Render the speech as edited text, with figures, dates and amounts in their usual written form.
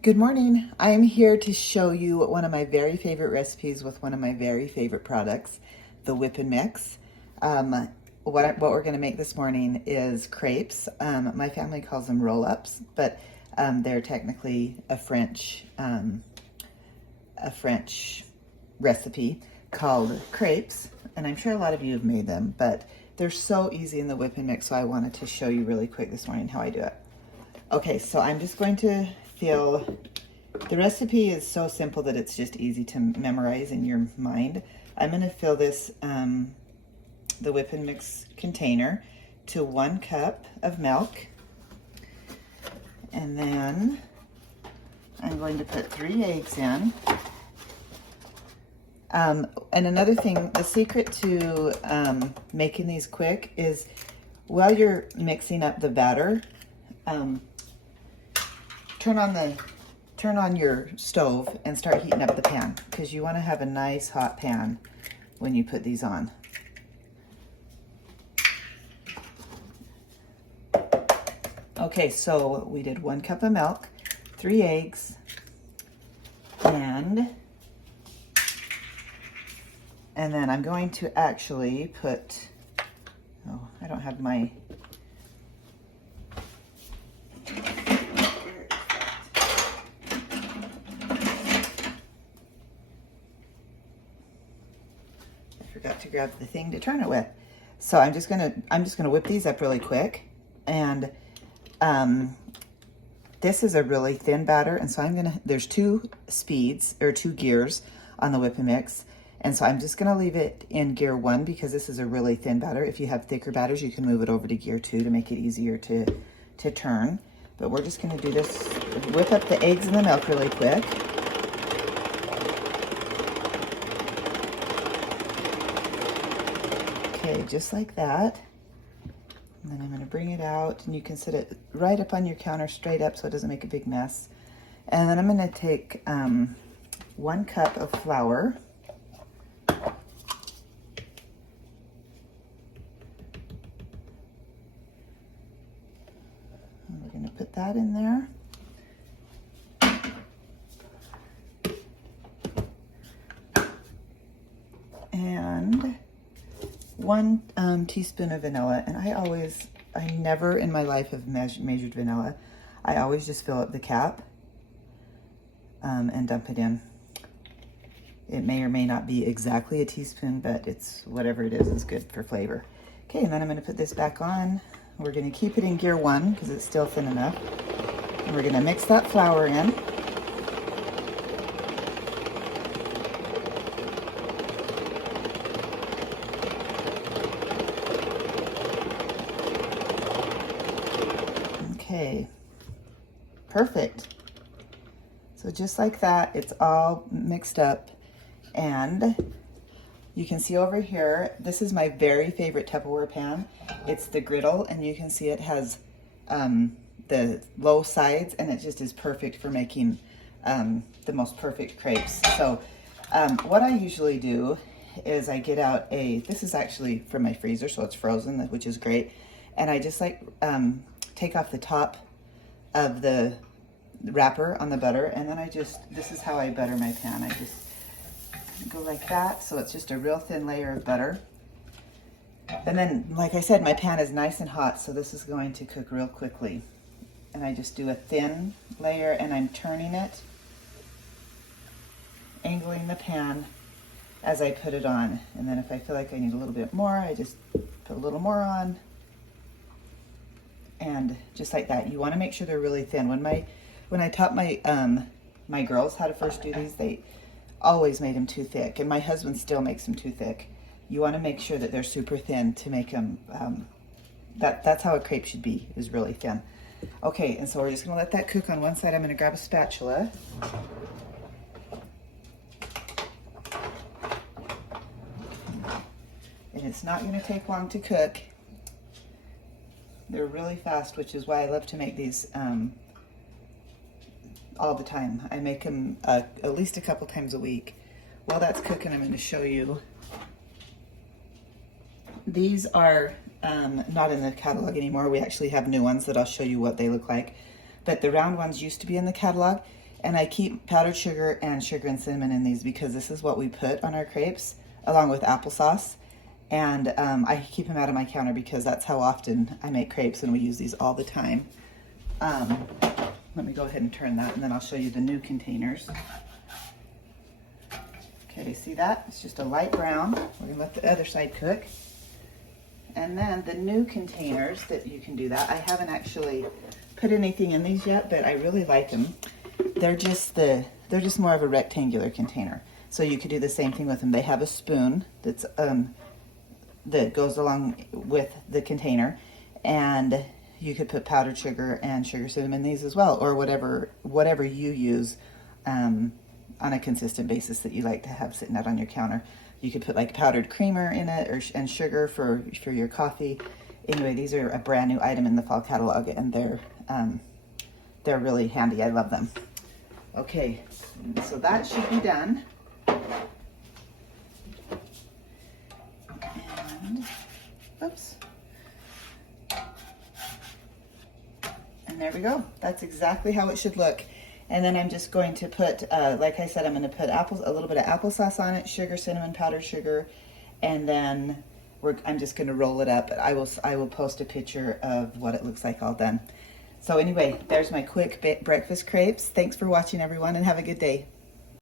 Good morning. I am here to show you one of my very favorite recipes with one of my very favorite products, the Whip and Mix. What we're going to make this morning is crepes. My family calls them roll-ups, but they're technically a French recipe called crepes, and I'm sure a lot of you have made them, but they're so easy in the Whip and Mix, so I wanted to show you really quick this morning how I do it. Okay, so I'm just going to the recipe is so simple that it's just easy to memorize in your mind. I'm going to fill this, the Whip and Mix container to 1 cup of milk. And then I'm going to put 3 eggs in. And another thing, the secret to making these quick is while you're mixing up the batter, turn on your stove and start heating up the pan, because you want to have a nice hot pan when you put these on. Okay, so we did 1 cup of milk, 3 eggs, and then I'm going to actually put, oh, I don't have my, forgot to grab the thing to turn it with. So I'm just gonna whip these up really quick. And this is a really thin batter, and so there's 2 speeds or 2 gears on the Whip and Mix. And so I'm just gonna leave it in gear 1 because this is a really thin batter. If you have thicker batters, you can move it over to gear 2 to make it easier to turn. But we're just gonna do this, whip up the eggs and the milk really quick. Okay, just like that. And then I'm going to bring it out, and you can set it right up on your counter straight up so it doesn't make a big mess. And then I'm going to take 1 cup of flour. And we're going to put that in there. And 1 teaspoon of vanilla, and I never in my life have measured vanilla. I always just fill up the cap and dump it in. It may or may not be exactly a teaspoon, but it's whatever it is good for flavor. Okay, and then I'm going to put this back on. We're going to keep it in gear 1 because it's still thin enough. And we're going to mix that flour in. Okay, perfect. So just like that, it's all mixed up. And you can see over here, this is my very favorite Tupperware pan. It's the griddle, and you can see it has the low sides, and it just is perfect for making the most perfect crepes. So what I usually do is I get out this is actually from my freezer, so it's frozen, which is great. And I just take off the top of the wrapper on the butter, and then this is how I butter my pan. I just go like that, so it's just a real thin layer of butter. And then, like I said, my pan is nice and hot, so this is going to cook real quickly. And I just do a thin layer, and I'm turning it, angling the pan as I put it on. And then if I feel like I need a little bit more, I just put a little more on. And just like that, you want to make sure they're really thin. When I taught my girls how to first do these, they always made them too thick, and my husband still makes them too thick. You want to make sure that they're super thin to make them. That's how a crepe should be, is really thin. Okay, and so we're just going to let that cook on one side. I'm going to grab a spatula. And it's not going to take long to cook. They're really fast, which is why I love to make these all the time. I make them at least a couple times a week. While that's cooking, I'm going to show you. These are not in the catalog anymore. We actually have new ones that I'll show you what they look like. But the round ones used to be in the catalog, And I keep powdered sugar and cinnamon in these because this is what we put on our crepes along with applesauce. And I keep them out of my counter because that's how often I make crepes, and we use these all the time. Let me go ahead and turn that, and then I'll show you the new containers. Okay, see that? It's just a light brown. We're gonna let the other side cook. And then the new containers that you can do that. I haven't actually put anything in these yet, but I really like them. They're just more of a rectangular container. So you could do the same thing with them. They have a spoon that's that goes along with the container, and you could put powdered sugar and cinnamon in these as well, or whatever you use on a consistent basis that you like to have sitting out on your counter. You could put like powdered creamer in it, and sugar for your coffee. Anyway, these are a brand new item in the fall catalog, and they're really handy. I love them. Okay, so that should be done. And, oops. And there we go. That's exactly how it should look. And then I'm just going to put, like I said, I'm going to put a little bit of applesauce on it, sugar, cinnamon, powdered sugar, and then I'm just going to roll it up. I will post a picture of what it looks like all done. So anyway, there's my quick breakfast crepes. Thanks for watching, everyone, and have a good day.